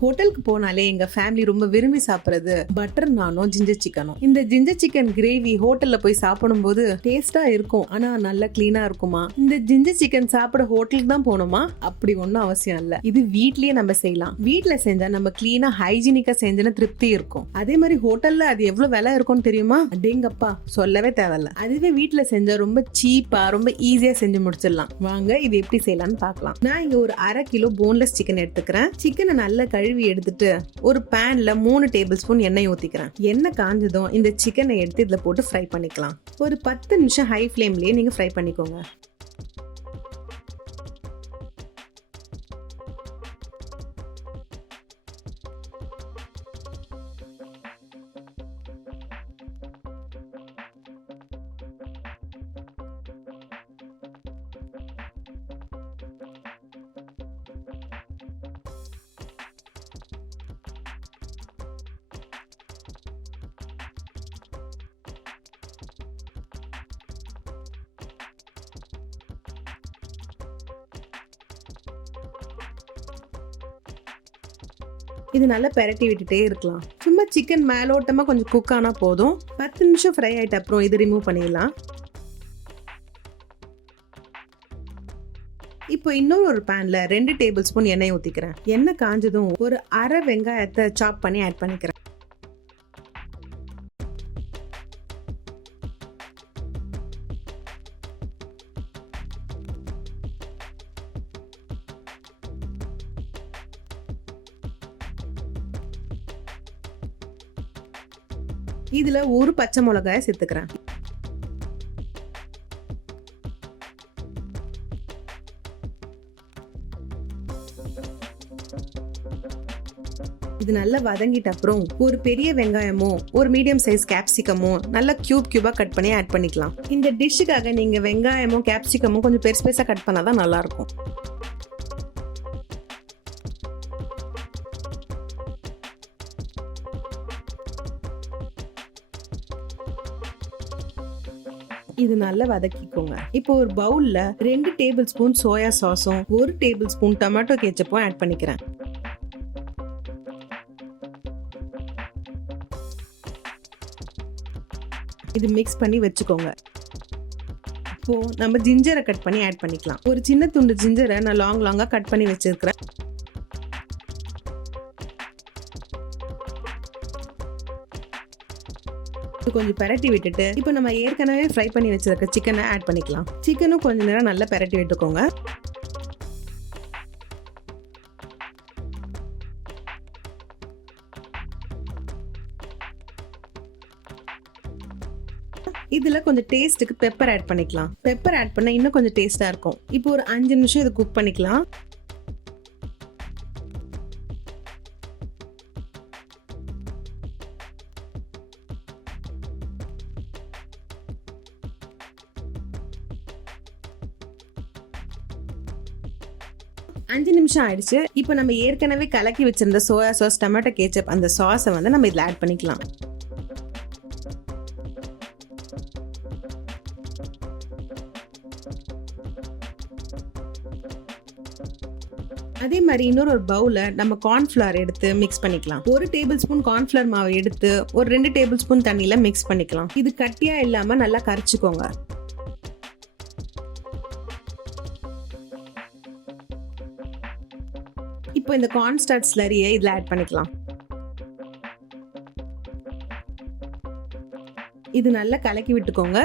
ஹோட்டலுக்கு போனாலே எங்க ஃபேமிலி ரொம்ப விரும்பி சாப்பிடுறது பட்டர் நானும் ஜிஞ்சர் சிக்கனும். இந்த ஜிஞ்சர் சிக்கன் கிரேவி ஹோட்டல்ல போய் சாப்பிடும் போது டேஸ்டா இருக்கும், ஆனா நல்லா கிளீனா இருக்குமா? இந்த ஜிஞ்சர் சிக்கன் சாப்பிட ஹோட்டலுக்கு தான் போகணுமா? அப்படி ஒன்னும் அவசியம் இல்ல. இது வீட்லயே நம்ம செய்யலாம். வீட்ல செஞ்சா நம்ம கிளீனா ஹைஜீனிக்கா செஞ்சா திருப்தி இருக்கும். அதே மாதிரி ஹோட்டல்ல அது எவ்வளவு விலை இருக்கும்னு தெரியுமா? அடேங்கப்பா, சொல்லவே தேவையில்ல. அதுவே வீட்ல செஞ்சா ரொம்ப சீப்பா ரொம்ப ஈஸியா செஞ்சு முடிச்சிடலாம். வாங்க இது எப்படி செய்யலாம்னு பார்க்கலாம். நான் இங்க ஒரு 1/2 கிலோ போன்லெஸ் சிக்கன் எடுத்துக்கிறேன். சிக்கனை நல்லா கழுவி எடுத்துட்டு ஒரு பேன்ல 3 டேபிள் ஸ்பூன் எண்ணெய் ஊத்திக்கிறேன். எண்ணெய் காஞ்சதும் இந்த சிக்கனை எடுத்து இதுல போட்டு ஃப்ரை பண்ணிக்கலாம். ஒரு 10 நிமிஷம் ஹை ஃப்ளேம்லயே நீங்க ஃப்ரை பண்ணிக்கோங்க. இது நல்லா பெரட்டி விட்டுட்டே இருக்கலாம். சும்மா சிக்கன் மேலோட்டமா கொஞ்சம் குக் ஆனா போதும். 10 நிமிஷம் ஃப்ரை ஆயிட்ட அப்புறம் இது ரிமூவ் பண்ணிடலாம். இப்போ இன்னொரு பேன்ல 2 டேபிள் ஸ்பூன் எண்ணெய் ஊத்திக்கிறேன். எண்ணெய் காஞ்சதும் ஒரு 1/2 வெங்காயத்தை சாப் பண்ணி ஆட் பண்ணிக்கிறேன். இதுல ஒரு பச்சை மிளகாயை சேர்த்துக்கிறேன். இது நல்லா வதங்கிட்ட அப்புறம் ஒரு பெரிய வெங்காயமோ ஒரு மீடியம் சைஸ் கேப்சிகமோ நல்லா கியூபா கட் பண்ணி ஆட் பண்ணிக்கலாம். இந்த டிஷ்ஷுக்காக நீங்க வெங்காயமும் கேப்சிகமும் கொஞ்சம் பெருசா கட் பண்ணாதான் நல்லா இருக்கும். இது நல்லா வதக்கிக்கோங்க. இப்போ ஒரு பவுல்ல 2 டேபிள் ஸ்பூன் சோயா சாஸும் 1 டேபிள் ஸ்பூன் டொமேட்டோ கெச்சப்பும் ஆட் பண்ணிக்கிறேன். இது மிக்ஸ் பண்ணி வச்சுக்கோங்க. இப்போ நம்ம ஜிஞ்சரை கட் பண்ணி ஆட் பண்ணிக்கலாம். ஒரு சின்ன துண்டு ஜிஞ்சரை நான் லாங்கா கட் பண்ணி வச்சிருக்கிறேன். கொஞ்சம் பெரட்டி விட்டுட்டு இப்போ நம்ம ஏற்கனவே ஃப்ரை பண்ணி வச்சிருக்க சிக்கனை ஆட் பண்ணிக்கலாம். சிக்கனும் கொஞ்ச நேரம் நல்லா பெரட்டி விட்டுக்கோங்க. இதுல கொஞ்சம் டேஸ்ட்டுக்கு பெப்பர் ஆட் பண்ணிக்கலாம். பெப்பர் ஆட் பண்ணா இன்னும் கொஞ்சம் டேஸ்டா இருக்கும். இப்போ ஒரு 5 நிமிஷம் இது குக் பண்ணிக்கலாம். அஞ்சு நிமிஷம் ஆயிடுச்சு. இப்போ நம்ம ஏற்கனவே கலக்கி வச்சிருந்த சோயா சாஸ் டொமேட்டோ கேச்சப் அந்த சாஸை வந்து நம்ம இதுல ஆட் பண்ணிக்கலாம். அதே மாதிரி இன்னொரு பவுல நம்ம கார்ன்ஃபிளவர் எடுத்து மிக்ஸ் பண்ணிக்கலாம். 1 டேபிள் ஸ்பூன் கார்ன்ஃபிளவர் மாவு எடுத்து ஒரு 2 டேபிள் ஸ்பூன் தண்ணியில மிக்ஸ் பண்ணிக்கலாம். இது கட்டியா இல்லாம நல்லா கரைச்சுக்கோங்க. இப்போ இந்த கார்ன் ஸ்டார்ச் ஸ்லரியை இதுல ஆட் பண்ணிக்கலாம். இது நல்லா கலக்கி விட்டுக்கோங்க.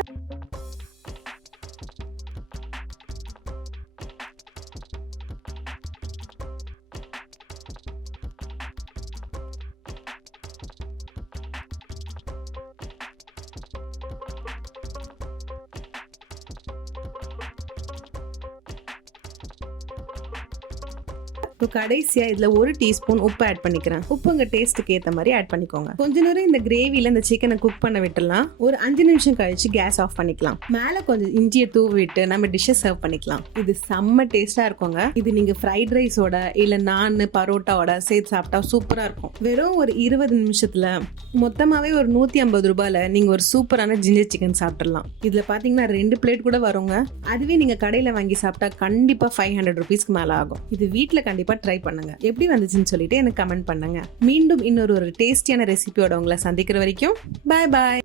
இப்போ கடைசியா இதுல 1 டீஸ்பூன் உப்பு ஆட் பண்ணிக்கிறேன். உப்பு உங்க டேஸ்ட்டுக்கு ஏத்த மாதிரி ஆட் பண்ணிக்கோங்க. கொஞ்ச நேரம் இந்த கிரேவில இந்த சிக்கனை குக் பண்ண விட்டுலாம். ஒரு 5 நிமிஷம் கழிச்சு கேஸ் ஆஃப் பண்ணிக்கலாம். மேல கொஞ்சம் இஞ்சியை தூவி விட்டு நம்ம டிஷ்ஷை சர்வ் பண்ணிக்கலாம். இது செம்ம டேஸ்டா இருக்குங்க. இது நீங்க ஃப்ரைட் ரைஸோட இல்ல நான் பரோட்டாவோட சேர்த்து சாப்பிட்டா சூப்பரா இருக்கும். வெறும் ஒரு 20 நிமிஷத்துல மொத்தமாவே ஒரு 150 ரூபாயில நீங்க ஒரு சூப்பரான ஜிஞ்சர் சிக்கன் சாப்பிடலாம். இதுல பாத்தீங்கன்னா 2 பிளேட் கூட வருங்க. அதுவே நீங்க கடையில வாங்கி சாப்பிட்டா கண்டிப்பா 500 ருபீஸ்க்கு மேல ஆகும். இது வீட்டுல கண்டிப்பா கண்டிப்பா ட்ரை பண்ணுங்க. எப்படி வந்துச்சுன்னு சொல்லிட்டு எனக்கு கமெண்ட் பண்ணுங்க. மீண்டும் இன்னொரு டேஸ்டியான ரெசிபியோட உங்களை சந்திக்கிற வரைக்கும் பாய் பாய்.